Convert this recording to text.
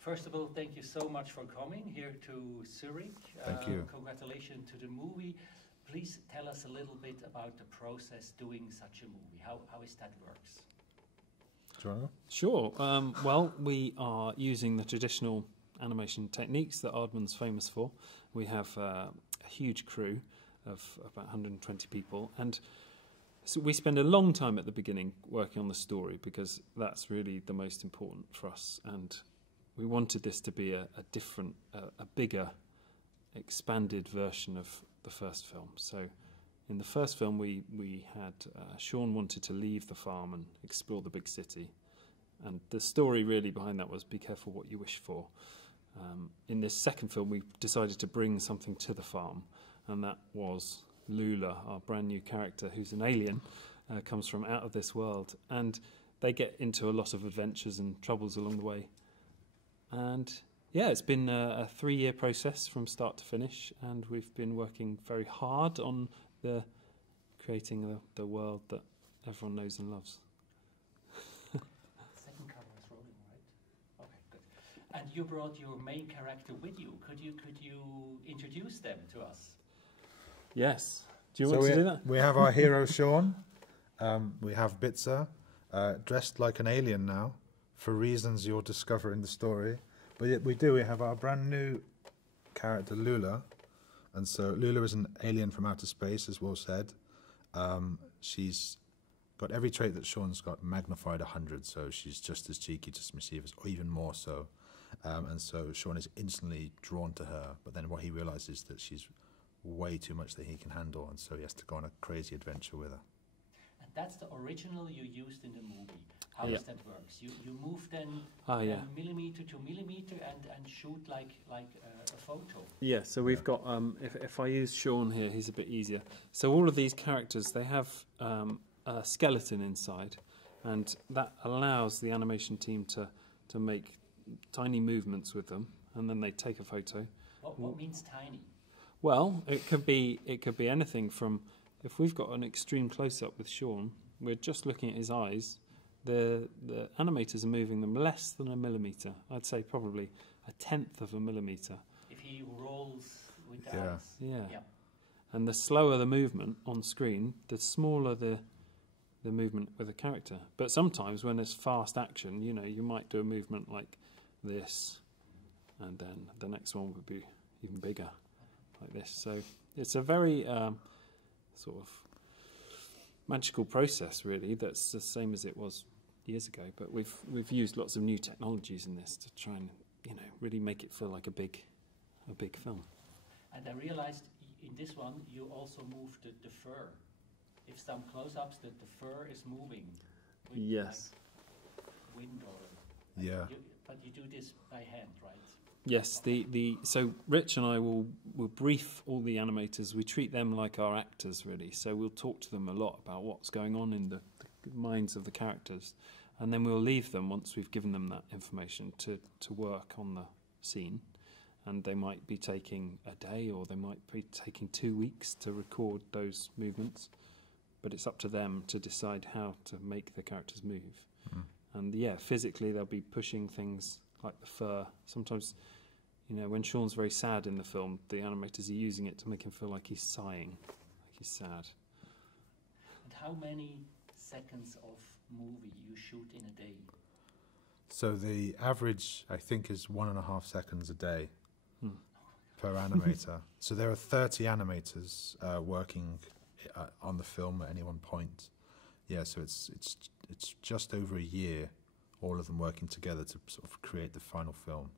First of all, thank you so much for coming here to Zurich. Thank you. Congratulations to the movie. Please tell us a little bit about the process doing such a movie. How is that works? Sure. Well, we are using the traditional animation techniques that Aardman's famous for. We have a huge crew of about 120 people, and so we spend a long time at the beginning working on the story because that's really the most important for us, and we wanted this to be a different, a bigger, expanded version of the first film. So in the first film we had Shaun wanted to leave the farm and explore the big city, and the story really behind that was be careful what you wish for. In this second film we decided to bring something to the farm, and that was Lula, our brand new character who's an alien, comes from out of this world, and they get into a lot of adventures and troubles along the way. And yeah, it's been a 3-year process from start to finish, and we've been working very hard on creating the world that everyone knows and loves. Second camera is rolling, right? Okay, good. And you brought your main character with you. Could you introduce them to us? Yes. Do you want to do that? We have our hero Shaun. We have Becher, dressed like an alien now, for reasons you'll discover in the story. But we have our brand new character Lula, and so Lula is an alien from outer space, as Will said. She's got every trait that Shaun's got magnified 100, so she's just as cheeky, just mischievous, or even more so. And so Shaun is instantly drawn to her, but then what he realizes that she's way too much that he can handle, and so he has to go on a crazy adventure with her. And that's the original you used in the movie. How does that work? You move then millimeter to millimeter and shoot like a photo. Yeah, so we've got, if I use Shaun here, he's a bit easier. So all of these characters, they have a skeleton inside, and that allows the animation team to make tiny movements with them, and then they take a photo. What means tiny? Well, it could be anything from, if we've got an extreme close-up with Shaun, we're just looking at his eyes, the animators are moving them less than a millimetre. I'd say probably 1/10 of a millimetre. If he rolls with the eyes. Yeah. And the slower the movement on screen, the smaller the movement with a character. But sometimes when it's fast action, you might do a movement like this, and then the next one would be even bigger, like this. So it's a very sort of magical process, really. That's the same as it was years ago. But we've used lots of new technologies in this to try and really make it feel like a big film. And I realized in this one you also moved the fur. If some close-ups, that the fur is moving. Yes. Like wind or. But you do this by hand, right? Yes, so Rich and I will brief all the animators. We treat them like our actors, really. So we'll talk to them a lot about what's going on in the minds of the characters, and then we'll leave them once we've given them that information to work on the scene. And they might be taking a day, or they might be taking 2 weeks to record those movements. But it's up to them to decide how to make the characters move. Mm. And yeah, physically they'll be pushing things like the fur. Sometimes, when Shaun's very sad in the film, the animators are using it to make him feel like he's sighing, like he's sad. And how many seconds of movie you shoot in a day? So the average, I think, is 1.5 seconds a day per animator. So there are 30 animators working on the film at any one point. Yeah, so it's just over a year, all of them working together to sort of create the final film.